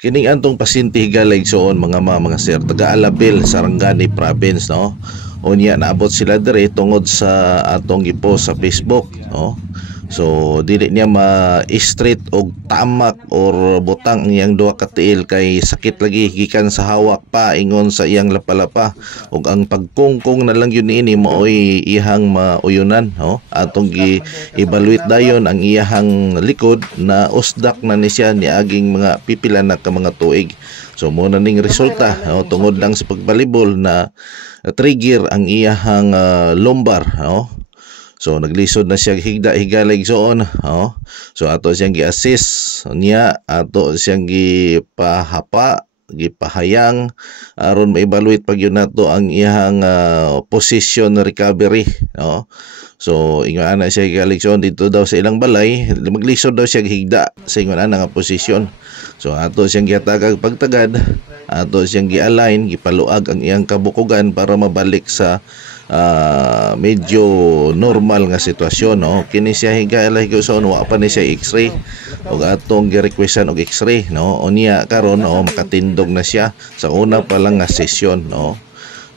Kining antong pasyente higalay soon mga sir taga Alabel, Sarangani province, no. Unya naabot sila dire tungod sa atong gipost sa Facebook, no. So dili niya ma-street og tamak or butang ang iyang duha ka tiil kay sakit lagi gikan sa hawak pa ingon sa iyang lapalapa ug ang pagkungkong na lang yun ini maoy iyang mauyunan, no. Atong gi-evaluate dayon ang iyang likod na usdak na ni siya niaging mga pipila na ka mga tuig. So mo na ning resulta, no, tungod lang sa pagbalibol na trigger ang iyang lumbar, no. So naglisod na siya higda higalig soon, oh. So ato siyang gi-assist niya, ato siyang gipahapa, gipahayang aron ma-evaluate pag yun nato ang iyang position recovery, no. So ingon ana siya higalig soon dito daw sa ilang balay, maglisod daw siya higda sa ingon ana nga posisyon. So ato siyang gihatag pagtagad, ato siyang gi-align, gipaluag ang iyang kabukugan para mabalik sa medyo normal nga sitwasyon, no. Kini siya higalay ko sa wa pa ni siya x-ray ug atong gi-requestan og x-ray, no. Unya karon, no, makatindog na siya sa una pa lang nga sesyon, no.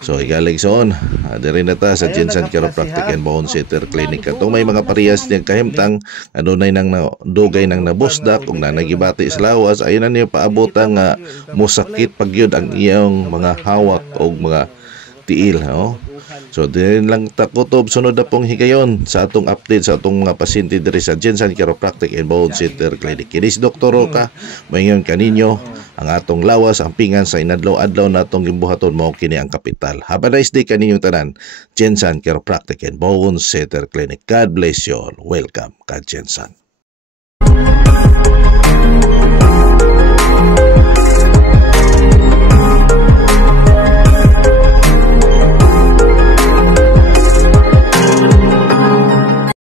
So higalig soon diri na ta sa Jensen Chiropractic and Bone Center Clinic. Katong may mga parehas niyang kahimtang adunay nang dugay nang nabusdak ug na nagibati sa lawas, ayun na niya paabotan nga mosakit pagyud ang iyang mga hawak ug mga tiil, no. So din lang takutob sunod na pong higayon sa atong update sa atong mga pasyente diri sa Jensen Chiropractic and Bone Center Clinic. Kini si Dr. Roca, mayon kaninyo ang atong lawas ang pingan sa inadlaw-adlaw natong gimbuhaton mao kini ang kapital. Have a nice day kaninyo tanan. Jensen Chiropractic and Bone Center Clinic. God bless you all. Welcome ka Jensen.